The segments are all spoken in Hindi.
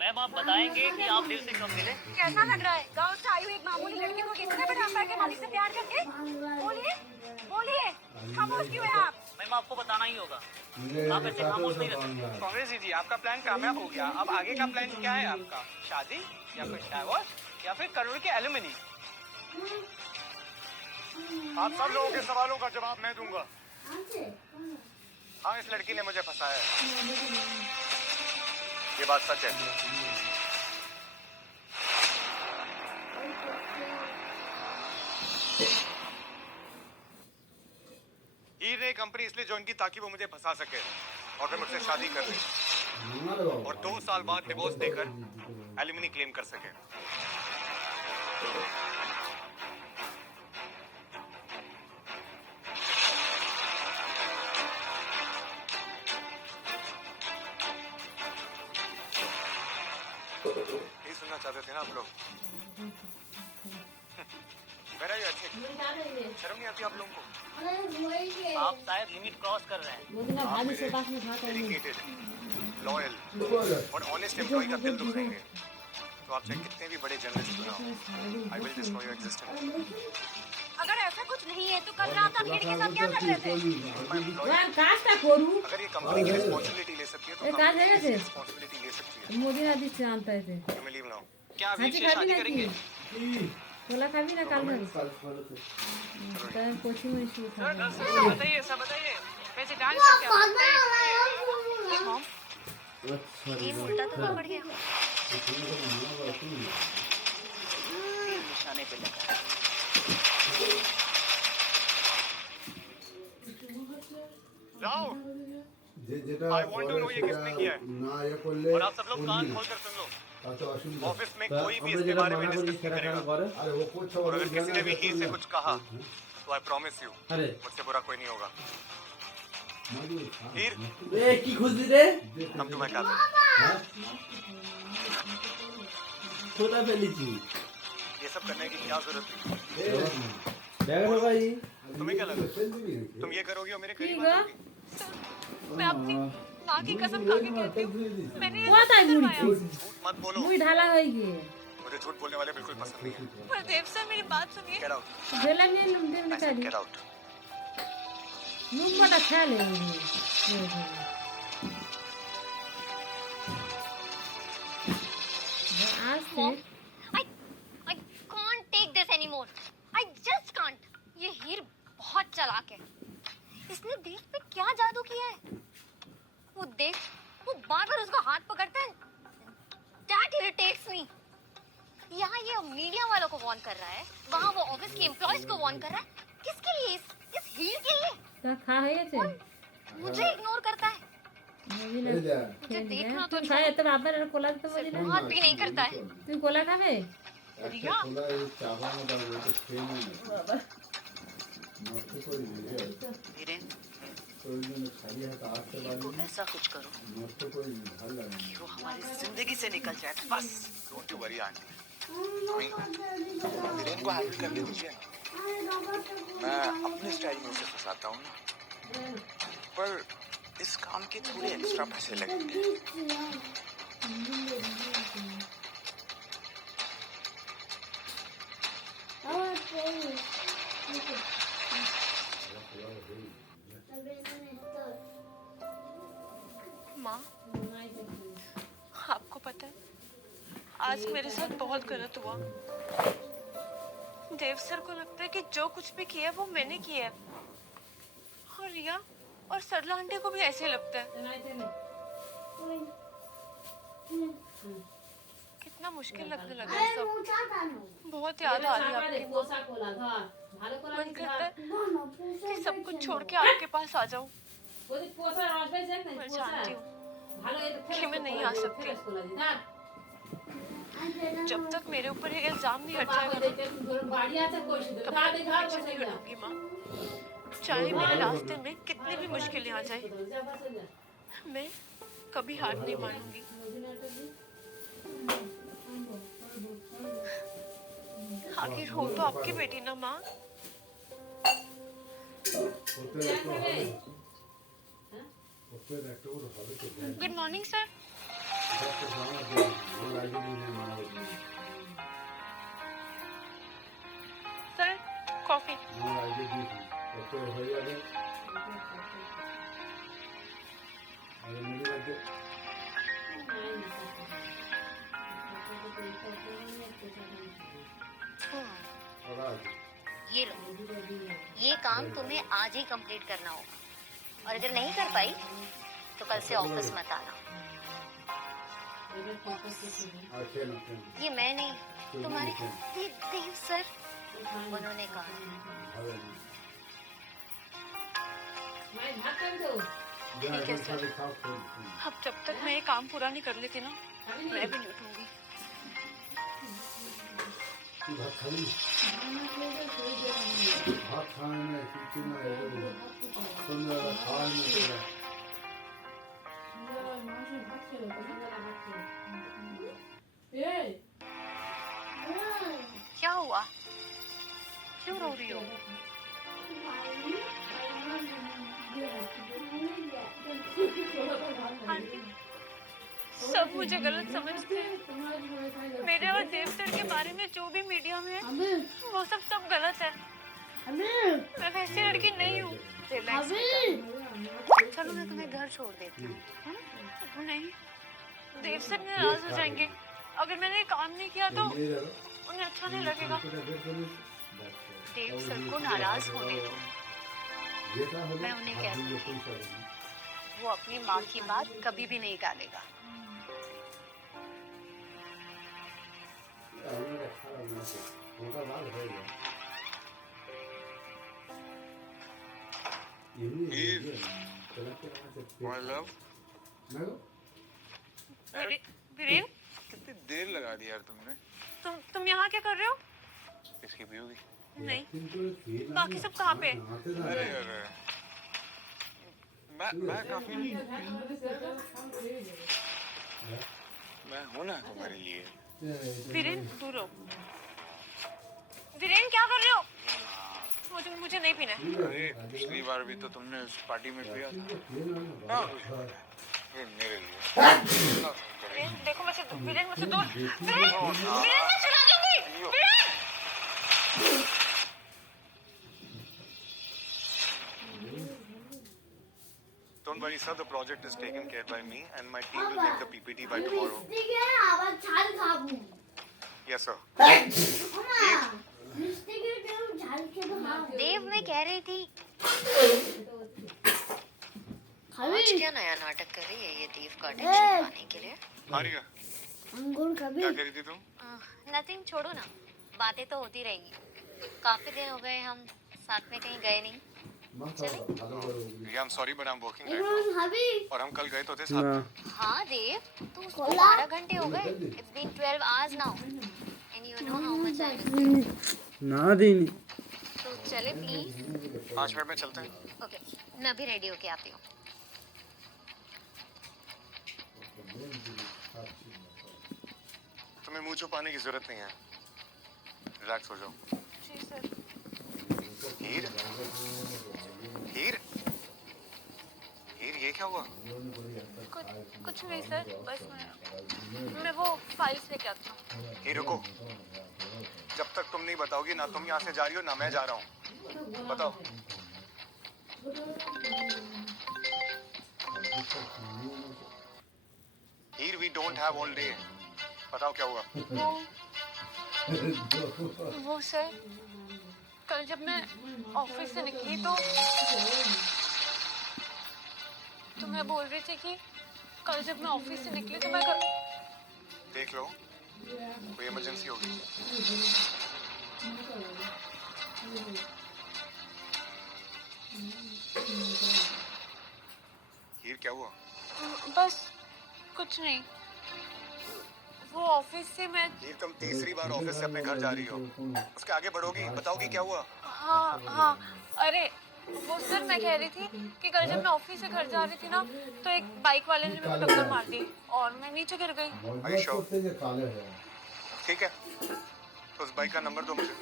मैम आप बताएंगे कि आप दिल से कब मिले? कैसा लग रहा है? गाँव से आई हुई एक मामूली लड़की को किसने बिठा के मालिक से प्यार करके? बोलिए, बोलिए, खामोश क्यों हैं आप? मैम आपको बताना ही होगा, आप ऐसे खामोश नहीं रह सकते। कांग्रेस जी आपका प्लान कामयाब हो गया। अब आगे का प्लान क्या है आपका? शादी या फिर डाइवोर्स या फिर करोड़ के एलुमनी? आप सब लोगों के सवालों का जवाब मैं दूंगा। हाँ, इस लड़की ने मुझे फंसाया है, ये बात सच है। हीर ने कंपनी इसलिए ज्वाइन की ताकि वो मुझे फंसा सके और फिर मुझसे शादी कर ले और 2 साल बाद डिवोर्स देकर एलिमनी क्लेम कर सके। यही सुनना चाहते थे ना आप लोग? मेरा ये अच्छे शर्म नहीं आती आप लोगों को? आप शायद लिमिट क्रॉस कर रहे हैं। डेडिकेटेड, लॉयल और ऑनेस्ट एम्प्लॉय का दिल दुखाएंगे तो आप चाहे कितने भी बड़े जर्नलिस्ट बनाओ, I will destroy your existence. अगर ऐसा कुछ नहीं है तो कल रात आप हीर के साथ क्या कर रहे थे? अगर ये कंपनी की रिस्पांसिबिलिटी ले सकती है तो कंपनी की रिस्पांसिबिलिटी ले सकती है। मोदी आदि जानता है यू मे लीव नाउ। क्या अभी से शादी करेंगे? बोला खाबी ना काल में टाइम कोचिंग में शुरू था। बताइए सब बताइए। वैसे डांस का क्या? ये उल्टा तो ना पड़ गया। निशाने पे लगा। जाओ, आई वांट टू नो ये किसने किया है और आप सब लोग कान खोल कर सुन लो। ऑफिस में कोई भी इसके बारे में डिस्कस नहीं करेगा और अगर किसी ने भी हीर से कुछ कहा तो आई प्रॉमिस यू मुझसे बुरा कोई नहीं होगा। हीर ए की खुशी रे कम टू माय कैबिन। खोला फेलिची ये सब करने की क्या जरूरत थी? बैग होगा ये तुम्हें क्या लगा तुम ये करोगी और मेरे करीब आ जाओगी? मैं अपनी माँ की कसम खा के कहती हूँ, मैंने ये बहुत आई सब मुड़ी करवाया। झूठ मत बोलो, मुई ढाला होई गे मुझे झूठ बोलने वाले बिल्कुल पसंद नहीं है। पर देव सर मेरी बात सुनिए। गेट आउट, बेला में दे में काली गेट आउट। मुंह बड़ा खा ले आज से I can't take this anymore. I just can't. ये हीर बहुत चालाक है। इसने देव पे क्या जादू किया है? वो देख, वो बार-बार उसको हाथ पकड़ता है। That irritates me. यहाँ ये मीडिया वालों को वार्न कर रहा है, वहाँ वो ऑफिस के एम्प्लॉइज को वार्न कर रहा है। किसके लिए? इस हीर के लिए? क्या खा है ये से मुझे इग्नोर करता है। मुझे देखना तो खाए तो बाबा ने कोला तो मुझे ना बात भी नहीं करता है। तू कोला खावे रिया, वीरेन, को ऐसा कुछ करो कि वो हमारी जिंदगी से निकल जाए बस। Don't you worry aunty, Viren को हैंडल करने दीजिए ना, मैं अपने स्टाइल में उसे फंसाता हूँ ना, पर इस काम के थोड़े एक्स्ट्रा पैसे लगेंगे। माँ, आपको पता है आज मेरे साथ बहुत गलत हुआ। देव सर को लगता है कि जो कुछ भी किया वो मैंने किया है और रिया और सरला आंटी को भी ऐसे लगता है। कितना मुश्किल लगने लगा है सब। बहुत याद आ रही है आपकी माँ। मन करता है कि सब कुछ छोड़ के आपके पास आ जाऊं। मैं जानती हूँ कि मैं नहीं आ सकती। जब तक मेरे ऊपर ये इल्जाम नहीं हट जाएगा तब तक पीछे नहीं हटूंगी माँ। चाहे मेरे रास्ते में कितनी भी मुश्किलें आ जाए, मैं कभी हार नहीं मानूंगी। आखिर हो तो आपकी बेटी ना माँ। Good morning sir. Sir coffee ये लो, ये काम तुम्हें आज ही कंप्लीट करना होगा, और अगर नहीं कर पाई तो कल से ऑफिस मत आना। ये मैं नहीं, तुम्हारे देव सर उन्होंने कहा। ठीक है सर, अब जब तक मैं ये काम पूरा नहीं कर लेती ना, मैं भी नहीं उठूंगी। भात खाने में कितना क्या हुआ, क्यों रो रही हो? आंटी, सब मुझे गलत समझते हैं। मेरे और देव सर के बारे में जो भी मीडिया में है वो सब गलत है। मैं वैसी लड़की नहीं हूँ। चलो मैं तुम्हें घर छोड़ देती हूँ। नहीं, देव सर नाराज हो जाएंगे। अगर मैंने काम नहीं किया तो उन्हें अच्छा नहीं लगेगा। देव सर को नाराज होने दो, मैं उन्हें कहती हूँ वो अपनी माँ की बात कभी भी नहीं टालेगा। My love, वीरेन, कितनी देर लगा दी यार तुमने। तुम यहाँ क्या कर रहे हो? इसकी पियोगी? नहीं, बाकी सब कहाँ पे? अरे अरे, मैं काफी, मैं हूँ ना तुम्हारे लिए। वीरेन दूर रहो। वीरेन क्या कर रहे हो? मुझे नहीं पीना है। अरे पिछली बार भी तो तुमने उस पार्टी में पिया था। ये मेरे लिए। वीरेन देखो मुझसे दूर। वीरेन मुझसे दूर। वीरेन मैं चला दूंगी। Viren Don't worry, sir. The project is taken care by me, and my team will make the PPT by tomorrow. Yes, sir. देव, मैं कह रही थी आज क्या नया नाटक कर रही है ये देव का अटेंशन पाने के लिए? हारिया, क्या कह रही थी तुम? नथिंग, छोड़ो ना, बातें तो होती रहेंगी। काफी दिन हो गए हम साथ में कहीं गए नहीं। Yeah, I'm sorry, but I'm working right now. और हम कल गए तो थे साथ में। हाँ देव, तो उसको 12 घंटे हो गए। It's been 12 hours now, and you know how much I miss you. ना देनी। तो चले प्लीज। 5 मिनट में चलते हैं। ओके, मैं भी रेडी होके आती हूँ। तुम्हें मुंह छुपाने की जरूरत नहीं है। रिलैक्स हो जाओ। जी सर। हीर, हीर, हीर, ये क्या हुआ? कुछ नहीं सर, बस मैं वो फाइल्स लेके आती हूँ। हीर रुको, जब तक तुम नहीं बताओगी ना तुम यहाँ से जा रही हो ना मैं जा रहा हूँ। बताओ। हीर, we don't have all day. बताओ क्या हुआ? वो सर, कल जब मैं ऑफिस से निकली तो मैं बोल रही थी कि कल जब मैं ऑफिस से निकली तो मैं देख लो, कोई इमरजेंसी होगी। हीर, क्या हुआ? बस कुछ नहीं। वो ऑफिस से मैं हीर, तुम तीसरी बार ऑफिस से अपने घर जा रही हो। उसके आगे बढ़ोगी, बताओगी क्या हुआ? हाँ, अरे वो सर, मैं कह रही थी कि कल जब मैं ऑफिस से घर जा रही थी ना तो एक बाइक वाले ने मेरे को टक्कर मार दी और मैं नीचे गिर गई। ठीक है, तो उस बाइक का नंबर दो मुझे।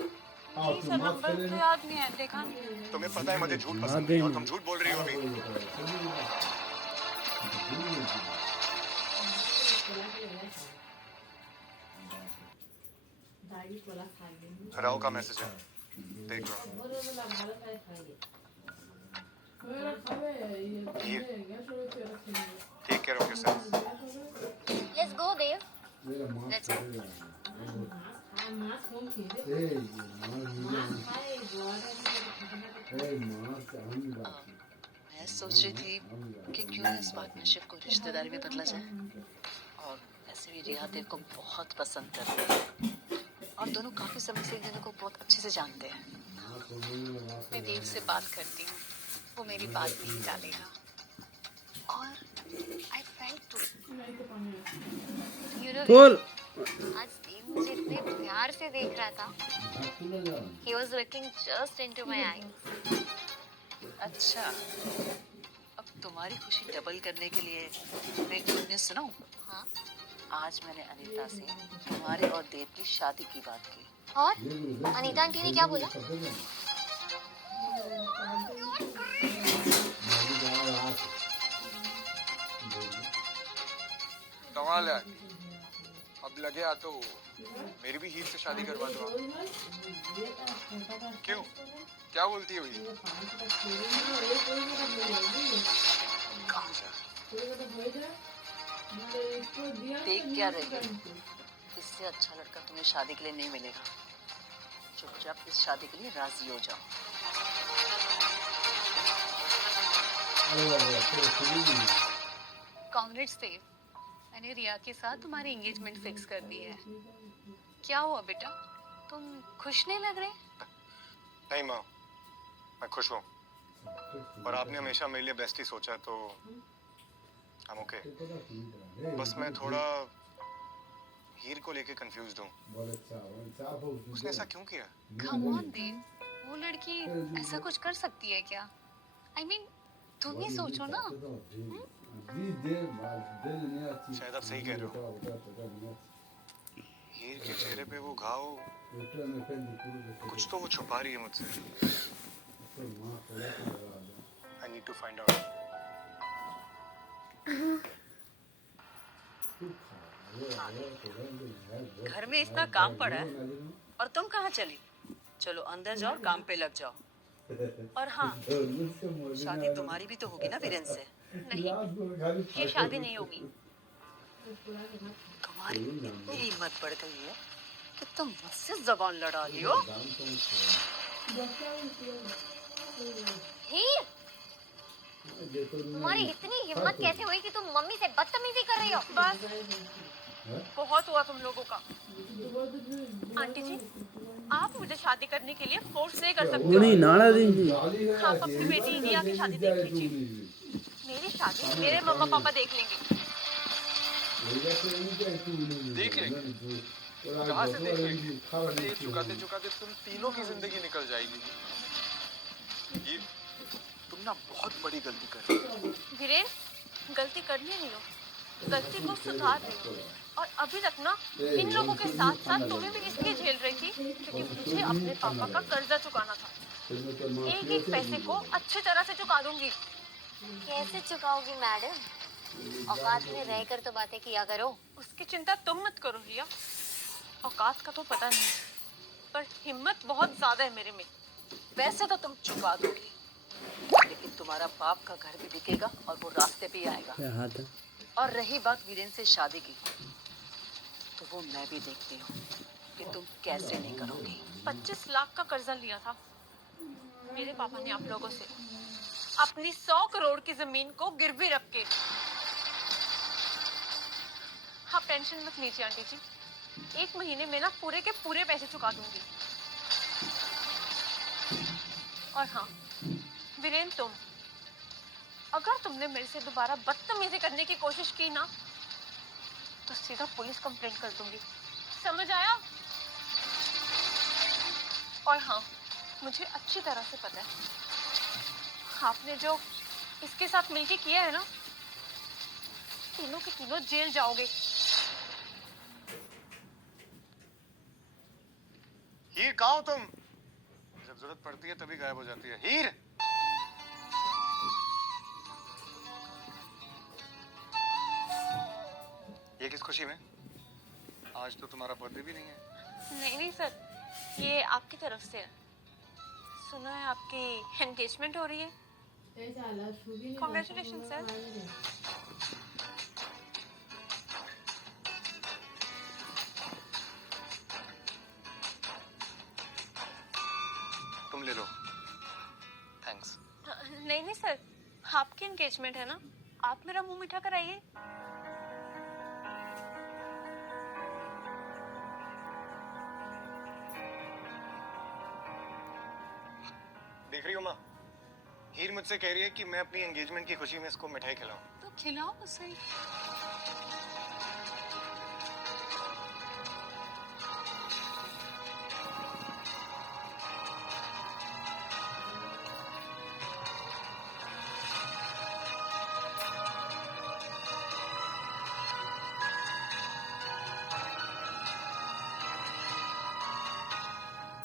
नहीं सर, नंबर तो याद नहीं है, देखा नहीं। तुम्हें पता है मुझे झूठ पसंद है और तुम झूठ बोल रही हो अभी। राव का मैसेज है, देख लो। Here, take care of yourself. Let's go, Dev. मेरा माँ Let's go. मैं सोच रही थी कि क्यों ना इस पार्टनरशिप को रिश्तेदारी में बदला जाए। और ऐसे भी रिया देव को बहुत पसंद करती है और दोनों काफी समय से एक दूसरे को बहुत अच्छे से जानते हैं। मैं देव से बात करती हूँ, वो मेरी बात नहीं टालेगा। और आई फेल्ट टू खोल। आज देव मुझे इतने प्यार से देख रहा था। He was looking just into my eyes. अच्छा, अब तुम्हारी खुशी डबल करने के लिए मैं एक गुड न्यूज़ सुनाऊं? हाँ। आज मैंने अनीता से तुम्हारे और देव की शादी की बात की। और अनीता आंटी ने क्या बोला? कमाल है, अब लगे आ तो मेरी भी हीर से शादी करवा दो। क्यों, क्या बोलती है भैया? कहाँ से? देख क्या रही हो? इससे अच्छा लड़का तुम्हें शादी के लिए नहीं मिलेगा। चुपचाप इस शादी के लिए राजी हो जाओ। कांग्रेट्स देव, मैंने रिया के साथ तुम्हारी एंगेजमेंट फिक्स कर दी है। क्या हुआ बेटा, तुम खुश नहीं लग रहे? नहीं माँ, मैं खुश हूँ। और आपने हमेशा मेरे लिए बेस्ट ही सोचा, तो I'm okay। बस मैं थोड़ा हीर को लेके कंफ्यूज्ड हूँ। उसने ऐसा क्यों किया? कम ऑन देव, वो लड़की ऐसा कुछ कर सकती है क्या? I mean, तुम ही सोचो ना। शायद आप सही कह रहे हो। हीर के चेहरे पे वो घाव, कुछ तो वो छुपा रही है मुझसे। I need to find out। घर में इतना काम पड़ा है और तुम कहाँ चली? चलो अंदर जाओ, काम पे लग जाओ। और हाँ, शादी तुम्हारी भी तो होगी ना वीरेंद्र से? नहीं, ये शादी नहीं होगी। तुम्हारी इतनी हिम्मत बढ़ गई है कि तुम मुझसे जबान लड़ा रही हो। हीर, तुम्हारी इतनी हिम्मत कैसे हुई कि तुम मम्मी से बदतमीजी कर रही हो? बस, बहुत हुआ तुम लोगों का। आंटी जी, आप मुझे शादी करने के लिए फोर्स नहीं कर सकते हो। नहीं नाड़ा देंगी। आप अपनी बेटी रिया की शादी देख लीजिए। मेरी शादी मेरे मम्मा पापा देख लेंगे। देख लेंगे? कहाँ से देख लेंगे? ये चुकाते चुकाते तुम तीनों की जिंदगी निकल जाएगी। ये तुम ना बहुत बड़ी गलती कर रही हो। वीरेन, गलती करनी नहीं हो, गलती को सुधार रही हो। और अभी तक ना इन लोगों के साथ साथ तुम्हें भी इसलिए झेल रही थी क्योंकि मुझे अपने पापा का कर्जा चुकाना था। एक एक पैसे को अच्छी तरह से चुका दूंगी। कैसे चुकाओगी मैडम? औकात में रहकर तो बातें किया करो। उसकी चिंता तुम मत करो रिया। औकात का तो पता नहीं, पर हिम्मत बहुत ज्यादा है मेरे में। वैसे तो तुम चुका दोगी, लेकिन तुम्हारा बाप का घर भी बिकेगा और वो रास्ते पे ही आएगा। और रही बात वीरेन से शादी की, तो वो मैं भी देखती हूँ कि तुम कैसे नहीं करोगी। 25 लाख का कर्जा लिया था मेरे पापा ने आप लोगों से, अपनी 100 करोड़ की जमीन को गिरवी रख के। आप टेंशन मत लीजिए आंटी जी, 1 महीने में ना पूरे के पूरे पैसे चुका दूंगी। और हाँ वीरेन, तुम अगर तुमने मेरे से दोबारा बदतमीजी करने की कोशिश की ना, तो सीधा पुलिस कंप्लेंट कर दूंगी, समझ आया? और हाँ, मुझे अच्छी तरह से पता है आपने जो इसके साथ मिलके किया है ना, तीनों के तीनों जेल जाओगे। हीर, कहाँ हो तुम? जब जरूरत पड़ती है तभी गायब हो जाती है। हीर, ये किस खुशी में? आज तो तुम्हारा बर्थडे भी नहीं है। नहीं सर, ये आपकी तरफ से है। सुना है आपकी एंगेजमेंट हो रही है। Congratulations, sir. तुम ले लो। थैंक्स। नहीं सर, आपकी एंगेजमेंट है ना, आप मेरा मुंह मीठा कराइए। देख रही हो माँ, हीर मुझसे कह रही है कि मैं अपनी एंगेजमेंट की खुशी में इसको मिठाई खिलाऊं। तो खिलाओ उसे।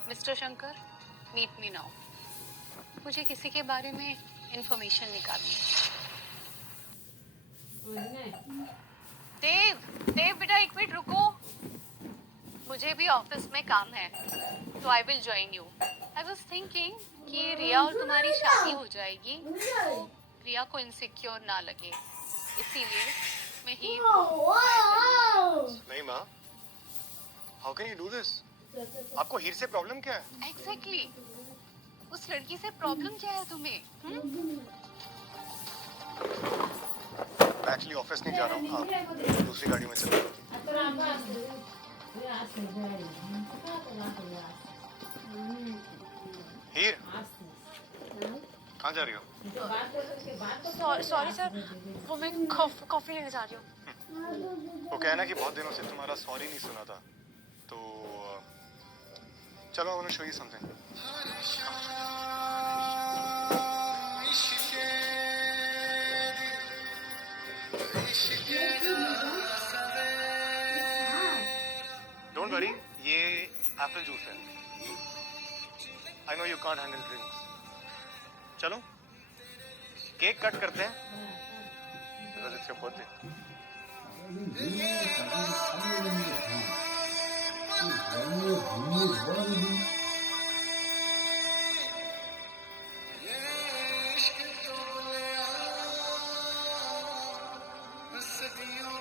Mister Shankar, meet me now. मुझे किसी के बारे में इंफॉर्मेशन निकालनी है। देव बेटा एक मिनट रुको, मुझे भी ऑफिस में काम है, तो I will join you. I was thinking कि रिया और तुम्हारी शादी हो जाएगी तो रिया को इनसिक्योर ना लगे, इसीलिए मैं ही नहीं माँ, how can you do this? आपको हीर से प्रॉब्लम क्या है? एग्जैक्टली उस लड़की से प्रॉब्लम क्या है तुम्हें? मैं एक्चुअली ऑफिस नहीं जा रहा हूँ, आप दूसरी गाड़ी में चलो। हीर, कहाँ जा रही हो? सॉरी सर, वो मैं कॉफी लेने जा रही हूँ। वो कहना कि बहुत दिनों से तुम्हारा सॉरी नहीं सुना था, तो चलो I want to show you something. Don't worry, ये एप्पल जूस है। I know you can't handle drinks. चलो केक कट करते हैं, बिकॉज़ इट्स योर बर्थडे। सदियों